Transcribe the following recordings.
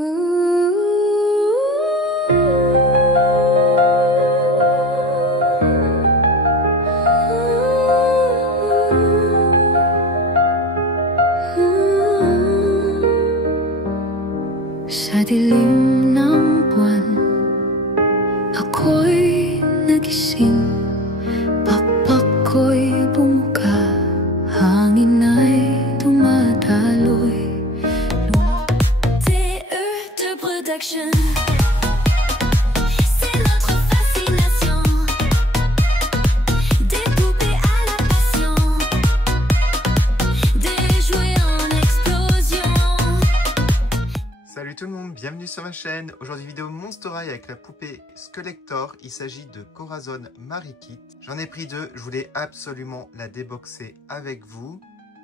Sa dilim ng buwan, ako'y nagising. Pakpak ko'y bumuka, hangin ay dumadaloy. TE de production, c'est notre fascination. Des poupées à la passion, des jouets en explosion. Salut tout le monde, bienvenue sur ma chaîne. Aujourd'hui vidéo Monster High avec la poupée Skeletor. Il s'agit de Corazon Marikit. J'en ai pris deux, je voulais absolument la déboxer avec vous.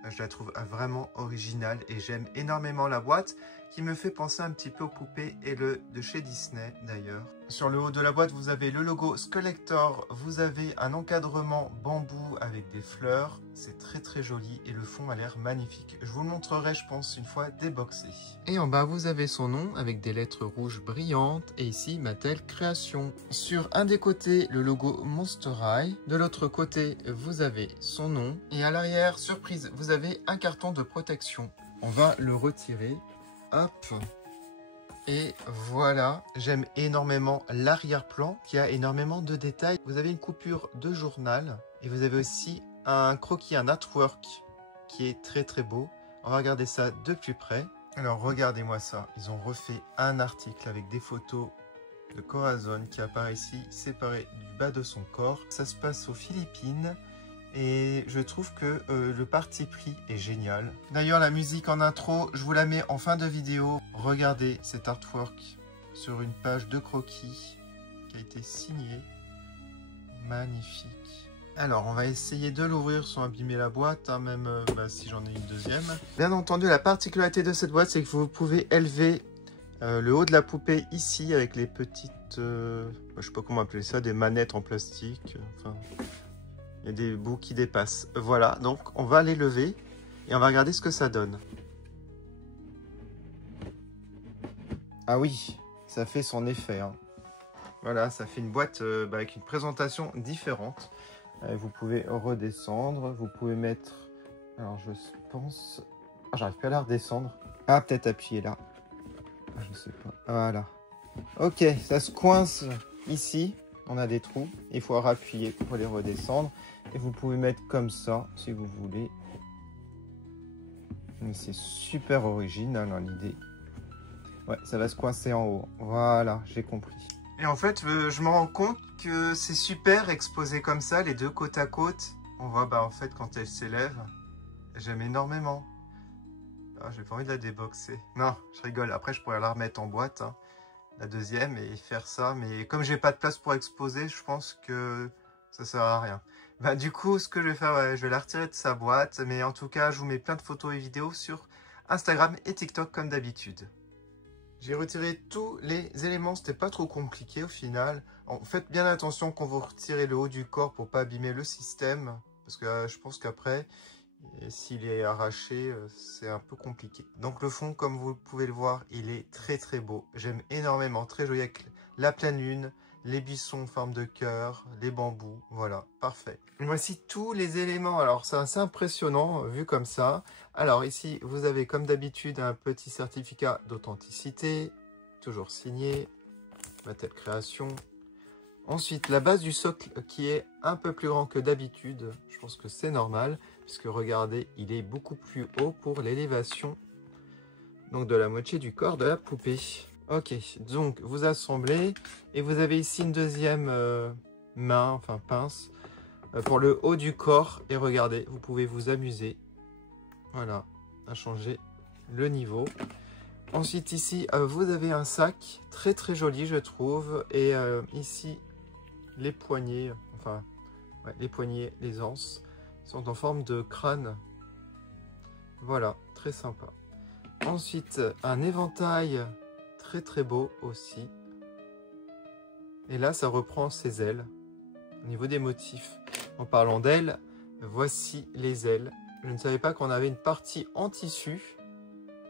Je la trouve vraiment originale et j'aime énormément la boîte qui me fait penser un petit peu aux poupées Hello de chez Disney d'ailleurs. Sur le haut de la boîte, vous avez le logo Skeletor, vous avez un encadrement bambou avec des fleurs. C'est très joli et le fond a l'air magnifique. Je vous le montrerai, je pense, une fois déboxé. Et en bas, vous avez son nom avec des lettres rouges brillantes et ici Mattel Création. Sur un des côtés, le logo Monster High. De l'autre côté, vous avez son nom. Et à l'arrière, surprise, vous avez un carton de protection. On va le retirer. Hop. Et voilà, j'aime énormément l'arrière-plan qui a énormément de détails. Vous avez une coupure de journal et vous avez aussi un croquis, un artwork qui est très beau. On va regarder ça de plus près. Alors regardez-moi ça, ils ont refait un article avec des photos de Corazon qui apparaît ici séparé du bas de son corps. Ça se passe aux Philippines. Et je trouve que le parti pris est génial. D'ailleurs, la musique en intro, je vous la mets en fin de vidéo. Regardez cet artwork sur une page de croquis qui a été signé. Magnifique. Alors, on va essayer de l'ouvrir sans abîmer la boîte, hein, même si j'en ai une deuxième. Bien entendu, la particularité de cette boîte, c'est que vous pouvez élever le haut de la poupée ici avec les petites... je sais pas comment appeler ça, des manettes en plastique. Enfin... Il y a des bouts qui dépassent. Voilà, donc on va les lever et on va regarder ce que ça donne. Ah oui, ça fait son effet. Hein. Voilà, ça fait une boîte avec une présentation différente. Vous pouvez redescendre, vous pouvez mettre... Alors je pense... Ah, j'arrive pas à la redescendre. Ah, peut-être appuyer là. Ah, je sais pas. Voilà. Ok, ça se coince ici. On a des trous, il faut appuyer pour les redescendre. Et vous pouvez mettre comme ça, si vous voulez. C'est super original, hein, l'idée. Ouais, ça va se coincer en haut. Voilà, j'ai compris. Et en fait, je me rends compte que c'est super exposé comme ça, les deux côte à côte. On voit, en fait, quand elle s'élève, j'aime énormément. Ah, j'ai pas envie de la déboxer. Non, je rigole. Après, je pourrais la remettre en boîte, hein, la deuxième, et faire ça. Mais comme j'ai pas de place pour exposer, je pense que ça sert à rien. Du coup, ce que je vais faire, je vais la retirer de sa boîte. Mais en tout cas, je vous mets plein de photos et vidéos sur Instagram et TikTok comme d'habitude. J'ai retiré tous les éléments. C'était pas trop compliqué au final. Faites bien attention quand vous retirez le haut du corps pour pas abîmer le système. Parce que je pense qu'après, s'il est arraché, c'est un peu compliqué. Donc le fond, comme vous pouvez le voir, il est très beau. J'aime énormément. Très joli avec la pleine lune. Les buissons en forme de cœur, les bambous, voilà, parfait. Voici tous les éléments, alors c'est assez impressionnant vu comme ça. Alors ici, vous avez comme d'habitude un petit certificat d'authenticité, toujours signé, Mattel Création. Ensuite, la base du socle qui est un peu plus grand que d'habitude, je pense que c'est normal, puisque regardez, il est beaucoup plus haut pour l'élévation donc de la moitié du corps de la poupée. Ok, donc vous assemblez et vous avez ici une deuxième main, enfin pince, pour le haut du corps. Et regardez, vous pouvez vous amuser, voilà, à changer le niveau. Ensuite ici, vous avez un sac très joli je trouve. Et ici, les poignets, enfin, ouais, les poignets, les anses, sont en forme de crâne. Voilà, très sympa. Ensuite, un éventail... très beau aussi. Et là, ça reprend ses ailes. Au niveau des motifs. En parlant d'ailes, voici les ailes. Je ne savais pas qu'on avait une partie en tissu.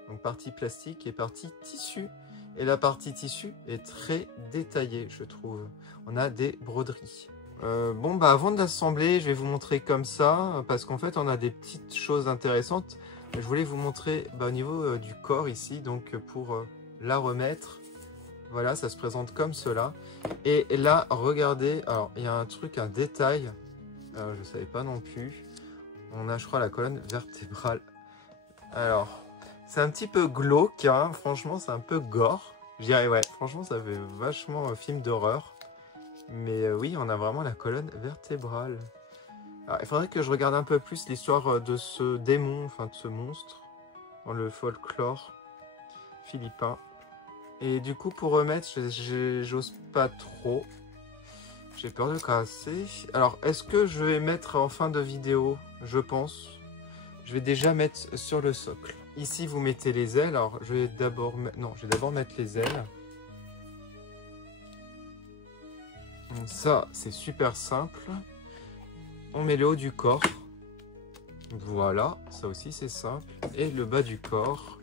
Donc partie plastique et partie tissu. Et la partie tissu est très détaillée, je trouve. On a des broderies. Bon, bah avant de l'assembler, je vais vous montrer comme ça, parce qu'en fait, on a des petites choses intéressantes. Je voulais vous montrer au niveau du corps ici, donc pour la remettre. Voilà, ça se présente comme cela. Et là, regardez, alors il y a un truc, un détail, je ne savais pas non plus. On a, je crois, la colonne vertébrale. Alors, c'est un petit peu glauque, hein. Franchement, c'est un peu gore. Je dirais, ouais, franchement, ça fait vachement film d'horreur. Mais oui, on a vraiment la colonne vertébrale. Alors, il faudrait que je regarde un peu plus l'histoire de ce démon, enfin de ce monstre, dans le folklore philippin. Et du coup, pour remettre, j'ose pas trop. J'ai peur de casser. Alors, est-ce que je vais mettre en fin de vidéo? Je pense. Je vais déjà mettre sur le socle. Ici, vous mettez les ailes. Alors, je vais d'abord mettre les ailes. Donc ça, c'est super simple. On met le haut du corps. Voilà, ça aussi, c'est simple. Et le bas du corps.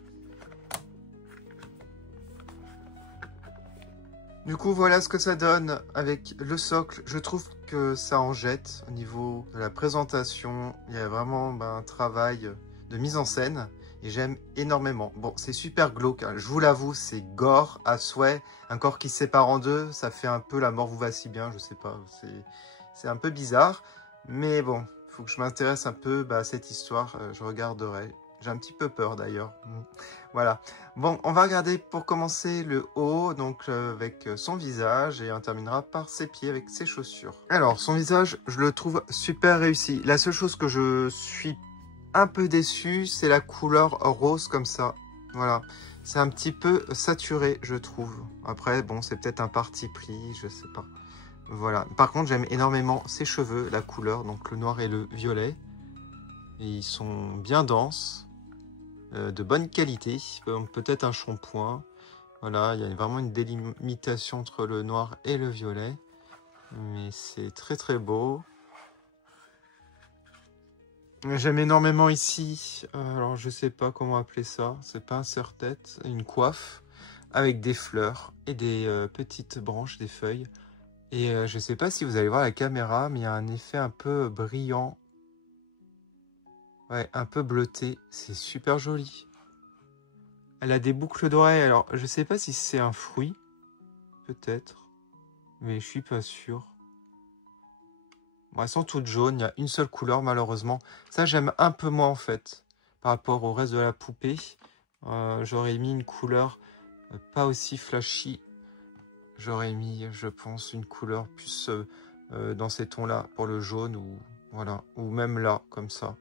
Du coup, voilà ce que ça donne avec le socle. Je trouve que ça en jette au niveau de la présentation. Il y a vraiment un travail de mise en scène et j'aime énormément. Bon, c'est super glauque, hein. Je vous l'avoue, c'est gore à souhait. Un corps qui se sépare en deux, ça fait un peu la mort vous va si bien, je sais pas. C'est un peu bizarre, mais bon, il faut que je m'intéresse un peu à cette histoire. Je regarderai. J'ai un petit peu peur d'ailleurs. Voilà. Bon, on va regarder pour commencer le haut, donc avec son visage, et on terminera par ses pieds avec ses chaussures. Alors, son visage, je le trouve super réussi. La seule chose que je suis un peu déçu, c'est la couleur rose comme ça. Voilà. C'est un petit peu saturé, je trouve. Après, bon, c'est peut-être un parti pris, je sais pas. Voilà. Par contre, j'aime énormément ses cheveux, la couleur, donc le noir et le violet. Et ils sont bien denses. De bonne qualité, peut-être un shampoing. Voilà, il y a vraiment une délimitation entre le noir et le violet. Mais c'est très très beau. J'aime énormément ici, alors je sais pas comment appeler ça, c'est pas un serre-tête, une coiffe avec des fleurs et des petites branches, des feuilles. Et je sais pas si vous allez voir la caméra, mais il y a un effet un peu brillant. Ouais, un peu bleuté, c'est super joli. Elle a des boucles d'oreilles, alors je sais pas si c'est un fruit, peut-être, mais je suis pas sûr. Bon, elles sont toutes jaunes, il y a une seule couleur malheureusement. Ça j'aime un peu moins en fait, par rapport au reste de la poupée. J'aurais mis une couleur pas aussi flashy. J'aurais mis, je pense, une couleur plus dans ces tons-là, pour le jaune, ou voilà, ou même là, comme ça.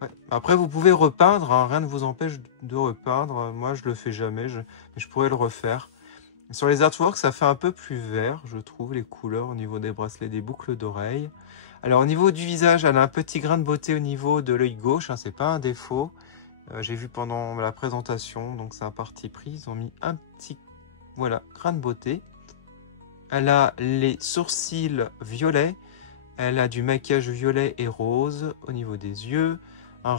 Ouais. Après, vous pouvez repeindre, hein, rien ne vous empêche de repeindre. Moi, je le fais jamais, mais je pourrais le refaire. Sur les artworks, ça fait un peu plus vert, je trouve, les couleurs au niveau des bracelets, des boucles d'oreilles. Alors, au niveau du visage, elle a un petit grain de beauté au niveau de l'œil gauche, hein, c'est pas un défaut. J'ai vu pendant la présentation, donc c'est un parti pris. Ils ont mis un petit, voilà, grain de beauté. Elle a les sourcils violets. Elle a du maquillage violet et rose au niveau des yeux. Un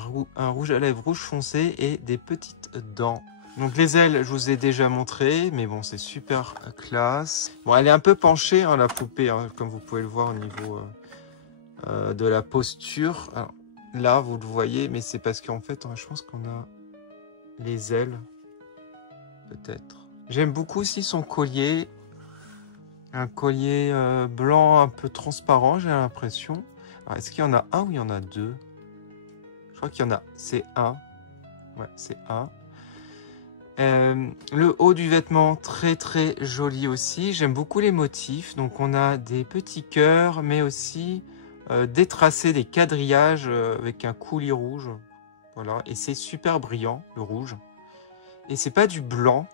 rouge à lèvres rouge foncé et des petites dents. Donc les ailes, je vous ai déjà montré, mais bon, c'est super classe. Bon, elle est un peu penchée, hein, la poupée, hein, comme vous pouvez le voir au niveau de la posture. Alors, là, vous le voyez, mais c'est parce qu'en fait, je pense qu'on a les ailes, peut-être. J'aime beaucoup aussi son collier. Un collier blanc un peu transparent, j'ai l'impression. Alors, est-ce qu'il y en a un ou il y en a deux? Je crois qu'il y en a. C'est un. Ouais, c'est un. Le haut du vêtement, très très joli aussi. J'aime beaucoup les motifs. Donc, on a des petits cœurs, mais aussi des tracés, des quadrillages avec un coulis rouge. Voilà. Et c'est super brillant, le rouge. Et c'est pas du blanc.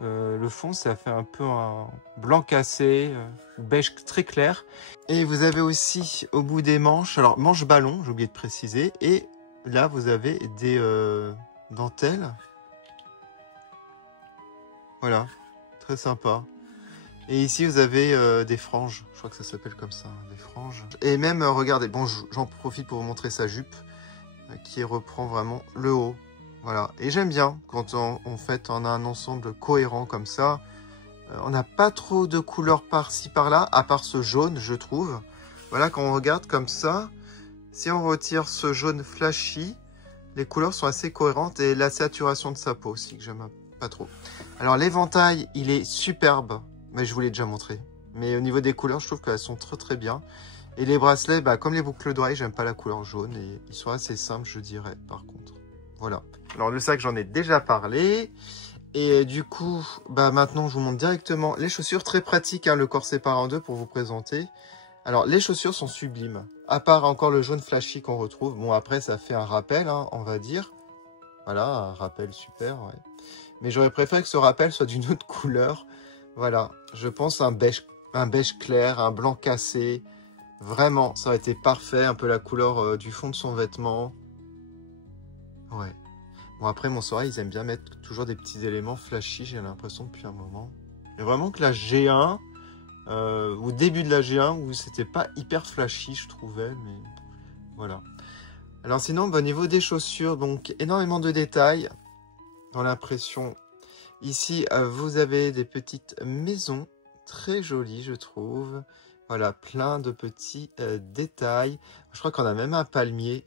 Le fond, ça fait un peu un blanc cassé, beige très clair. Et vous avez aussi au bout des manches, alors manche ballon, j'ai oublié de préciser. Et là, vous avez des dentelles. Voilà, très sympa. Et ici, vous avez des franges. Je crois que ça s'appelle comme ça, hein, des franges. Et même, regardez, bon, j'en profite pour vous montrer sa jupe, qui reprend vraiment le haut. Voilà, et j'aime bien quand on a un ensemble cohérent comme ça. On n'a pas trop de couleurs par-ci par-là, à part ce jaune, je trouve. Voilà, quand on regarde comme ça, si on retire ce jaune flashy, les couleurs sont assez cohérentes et la saturation de sa peau aussi, que j'aime pas trop. Alors l'éventail, il est superbe, mais je vous l'ai déjà montré. Mais au niveau des couleurs, je trouve qu'elles sont très très bien. Et les bracelets, bah, comme les boucles d'oreilles, j'aime pas la couleur jaune et ils sont assez simples, je dirais, par contre. Voilà. Alors le sac, j'en ai déjà parlé. Et du coup, bah, maintenant, je vous montre directement les chaussures. Très pratiques, hein, le corps séparé en deux pour vous présenter. Alors, les chaussures sont sublimes. À part encore le jaune flashy qu'on retrouve. Bon, après, ça fait un rappel, hein, on va dire. Voilà, un rappel super, ouais. Mais j'aurais préféré que ce rappel soit d'une autre couleur. Voilà, je pense un beige clair, un blanc cassé. Vraiment, ça aurait été parfait. Un peu la couleur du fond de son vêtement. Ouais. Bon, après, Monstoreil, ils aiment bien mettre toujours des petits éléments flashy, j'ai l'impression, depuis un moment. Mais vraiment que la G1, au début de la G1, où c'était pas hyper flashy, je trouvais, mais voilà. Alors sinon, au niveau des chaussures, donc énormément de détails dans l'impression. Ici, vous avez des petites maisons, très jolies, je trouve. Voilà, plein de petits détails. Je crois qu'on a même un palmier.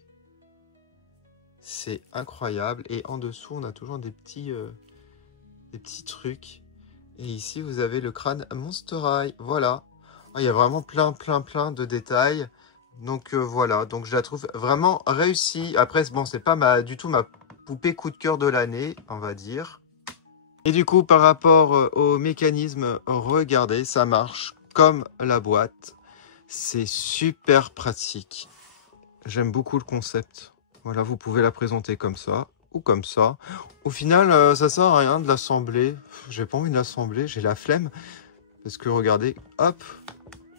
C'est incroyable. Et en dessous, on a toujours des petits trucs. Et ici, vous avez le crâne Monstoreil. Voilà. Il y a vraiment plein de détails. Donc voilà. Donc je la trouve vraiment réussie. Après, bon, c'est pas du tout ma poupée coup de cœur de l'année, on va dire. Et du coup, par rapport au mécanisme, regardez, ça marche comme la boîte. C'est super pratique. J'aime beaucoup le concept. Voilà, vous pouvez la présenter comme ça ou comme ça. Au final, ça sert à rien de l'assembler. J'ai pas envie de l'assembler, j'ai la flemme. Parce que regardez, hop,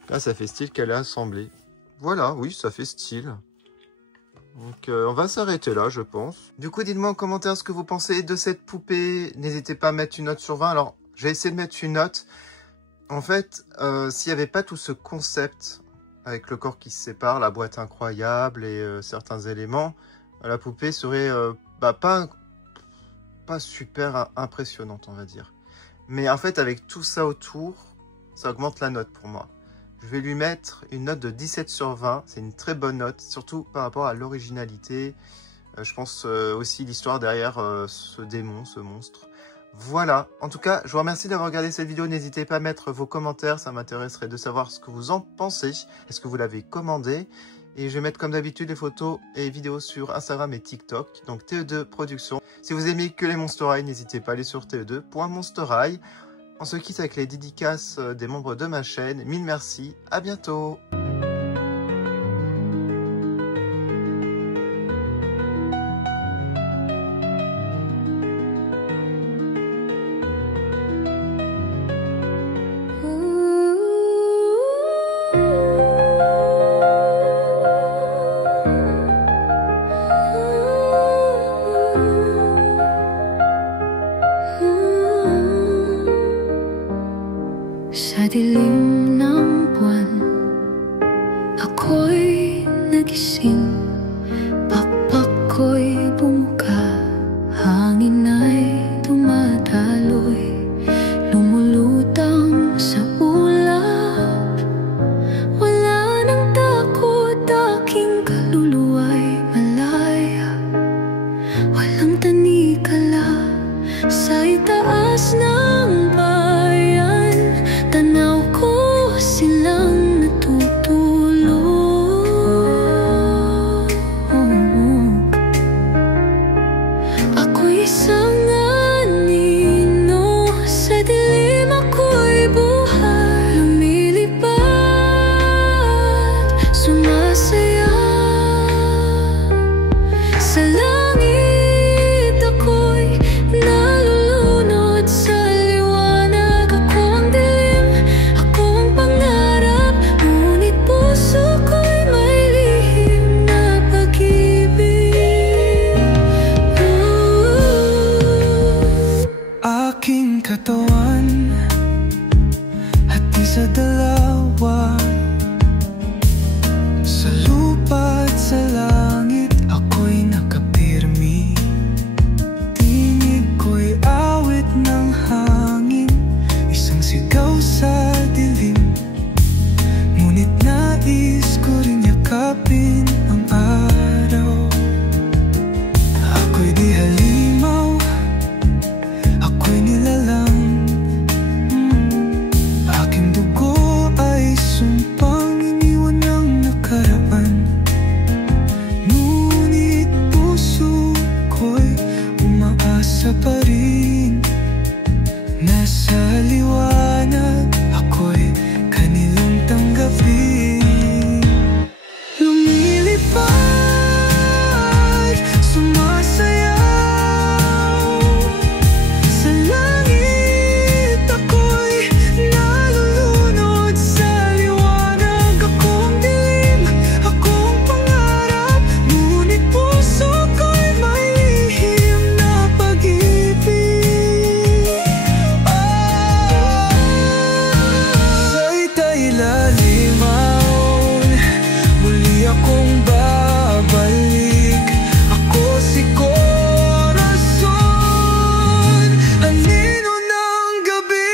là ça fait style qu'elle est assemblée. Voilà, oui, ça fait style. Donc on va s'arrêter là, je pense. Du coup, dites-moi en commentaire ce que vous pensez de cette poupée. N'hésitez pas à mettre une note sur 20. Alors, j'ai essayé de mettre une note. En fait, s'il n'y avait pas tout ce concept avec le corps qui se sépare, la boîte incroyable et certains éléments, la poupée serait pas super impressionnante, on va dire. Mais en fait, avec tout ça autour, ça augmente la note pour moi. Je vais lui mettre une note de 17 sur 20. C'est une très bonne note, surtout par rapport à l'originalité. Je pense aussi l'histoire derrière ce démon, ce monstre. Voilà, en tout cas, je vous remercie d'avoir regardé cette vidéo. N'hésitez pas à mettre vos commentaires, ça m'intéresserait de savoir ce que vous en pensez. Est-ce que vous l'avez commandé? Et je vais mettre comme d'habitude les photos et vidéos sur Instagram et TikTok, donc TE2 Productions. Si vous aimez que les Monstoreil, n'hésitez pas à aller sur TE2.Monstoreil. On se quitte avec les dédicaces des membres de ma chaîne. Mille merci, à bientôt! Sa dilim ng buwan, ako'y nagising. Pakpak ko'y bumuka, hangin ay dumadaloy, lumulutang sa ulap. Wala nang takot, aking kaluluwa'y malaya. Walang tanikala sa itaas ng bayan. Tanaw ko silang natutulog. Ako'y isang anino, sa dilim ako'y buhay. Lumilipad, sumasaya. Sa langit ako'y nalulunod sa liwanag. Ako ang dilim, ako ang pangarap, ngunit puso ko'y may lihim na pag-ibig. Aking katawan, hati sa dalawa. Sa lupa at sa langit, ako'y nakapirmi. Nasa liwanag, ako'y kanilang tanggapin. Lumilipad, sumasayaw sa langit, ako'y nalulunod sa liwanag. Akong dilim, akong pangarap, ngunit puso ko'y may lihim na pag-ibig. Sa itailalim muli akong babalik. Ako si Corazon, anino ng gabi.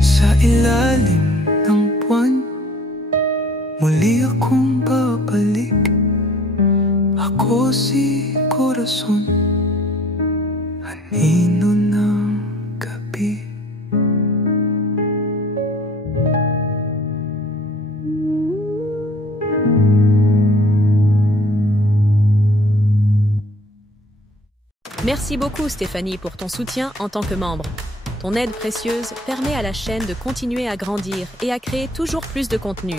Sa ilalim ng buwan, muli akong babalik. Ako si Corazon, anino ng gabi. Merci beaucoup Stéphanie pour ton soutien en tant que membre. Ton aide précieuse permet à la chaîne de continuer à grandir et à créer toujours plus de contenu.